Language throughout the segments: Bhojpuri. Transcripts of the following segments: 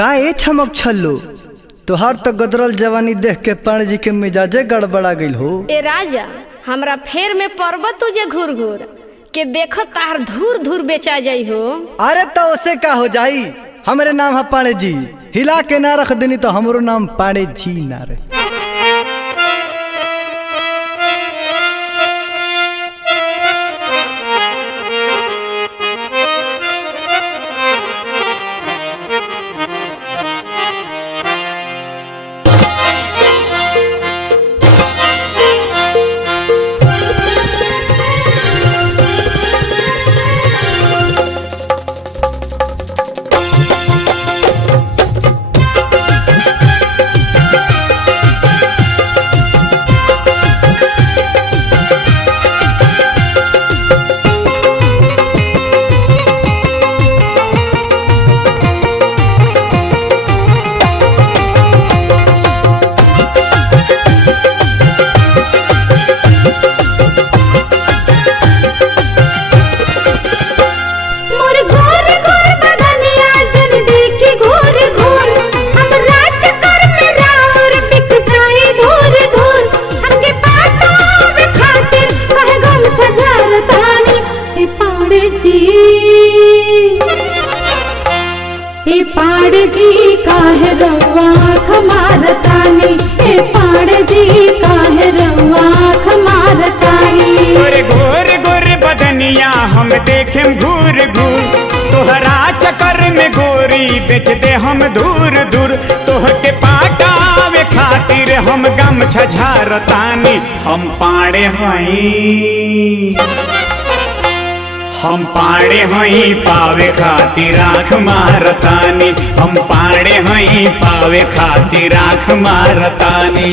का ए छमक छल्लो तोहार तो गदरल जवानी देख के पाण जी के मिजाजे गड़बड़ा गइल हो। ए राजा हमरा फेर में पर्वत तुझे घूर घूर के देखो तार धूर धूर बेचा जाई हो। अरे तो उसे का हो जाई, हमरे नाम है पाणे जी, हिला के ना रख देनी तो हमरो नाम पाणे जी ना रहे। पाड़ जी काहे रवा खमारतानी, पाड़ जी काहे रवा खमारतानी। गोरे गोरे गोरे बदनिया हम देखें घूर घूर, तोहरा चक्कर में गोरी बेच दे हम दूर दूर। तोहके पाटावे खातिर हम गमछा झारतानी, हम पाड़े हई हम पाड़े हई पावे खातिर आँख मारतानी, हम पाड़े हई पावे खातिर आँख मारतानी।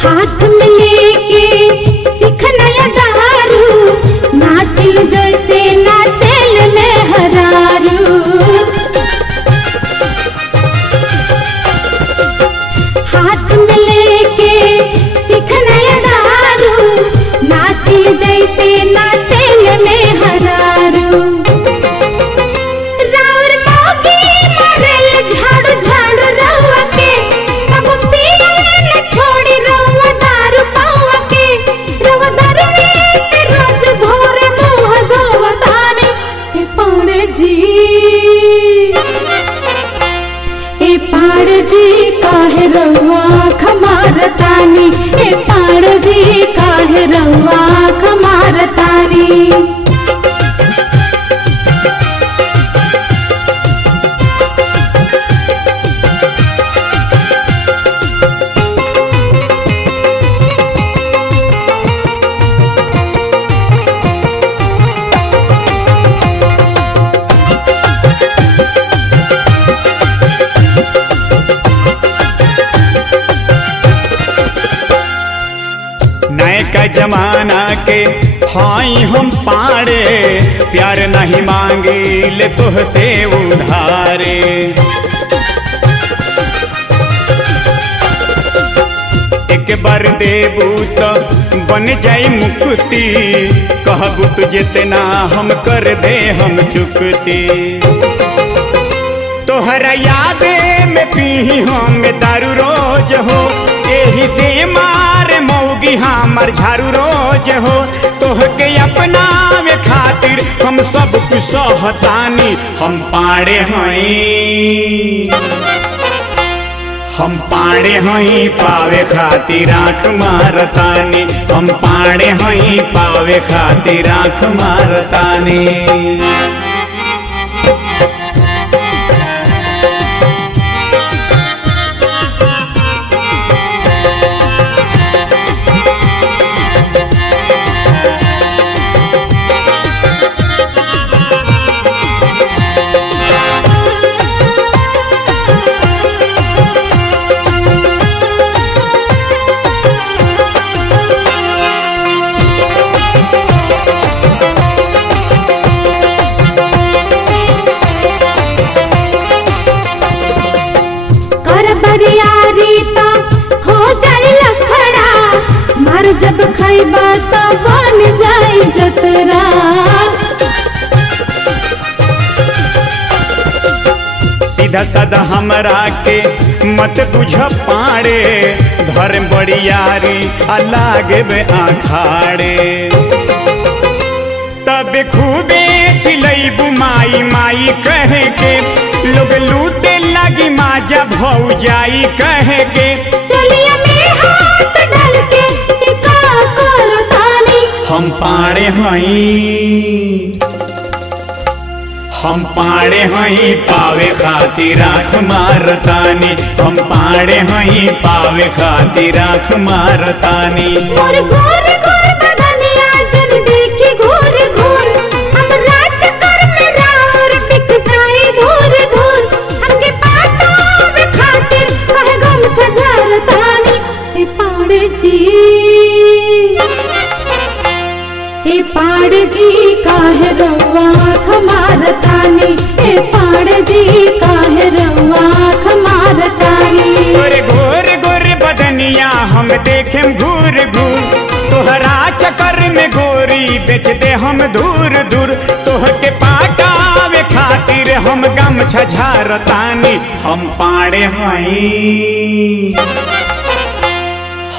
हाथ में लेके चिखनया दारू, नाचिल जैसे नाचेल में हरारू। हाथ में लेके चिखनया दारू, नाचिल जैसे नाचेल में हरारू। राउर मौगी मरेल झाड़ू झाड़ू रउआ के, तब पियले न छोड़ी रउआ दारू पावा के। रउआ दरवे से रोज भोरे मुँह धोवतानी, ए पाड़े जी काहे रउआ खमारतानी, ए पाड़ जी काहे रउआ खमारतानी। नए का जमाना के हाई हम पाड़े, प्यार नहीं मांगे ले तुहसे उधारे। एक बार देबू तो बन जाई मुक्ति, कहबू तो जितना हम कर दे हम चुकती। तोहरा यादे में पी हम दारू रोज हो, यही से मार मौगी हमार झाड़ू रोज हो। तोहके अपना में खातिर हम सब कुछ सहतानी, हम पाड़े हई हम पाड़े हई पावे खातिर आँख मारतानी, हम पाड़े हई पावे खातिर आँख मारतानी। पैबा त बन जाई जतरा। सीधा साधा हमरा के मत बुझ पाड़े, धर्म बड़ियारी लागे बे आखाड़े। तब खूबे चिलैबू माई माई कह के, लोग लूटे लगी माजा भौजाई कह के। चलिया में हाथ डाल के का करतानी, हम पाड़े हई, हम पाड़े हई पावे खातिर आँख मारतानी। हम पाड़े हई पावे खातिर आँख मारतानी। मोर गोर गोर बदनिया जन देखी घूर घूर, हम राज कर में रावर बिक जाए धूर धूर। हमके पाटावे खातिर कहे गम छझारतानी। ए पाड़े जी, ए पाड़े जी काहे रउआ आँख मारतानी। ए पाड़े जी काहे रउआ आँख मारतानी। गोरे गोरे गोरे बदनिया हम देखेम घूर घूर, तोहरा चक्कर में गोरी बेच दे हम दूर दूर। तोहके पाटावे खातिर हम गम छझारतानी। हम पाड़े हई,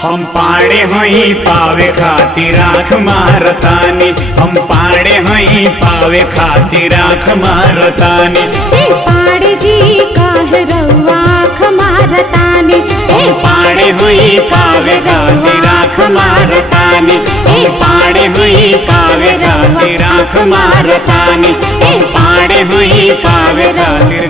हम पाड़े हई पावे खातिर आँख मारतानी। हम पाड़े हई पावे खातिर आँख मारतानी। ए पाड़े जी काहे रउआ आँख मारतानी। हम पाड़े हुई पावे खातिर आँख मारतानी। हम पाड़े हुई पावे खातिर आँख मारतानी। हम पाड़े हुई पावे खातिर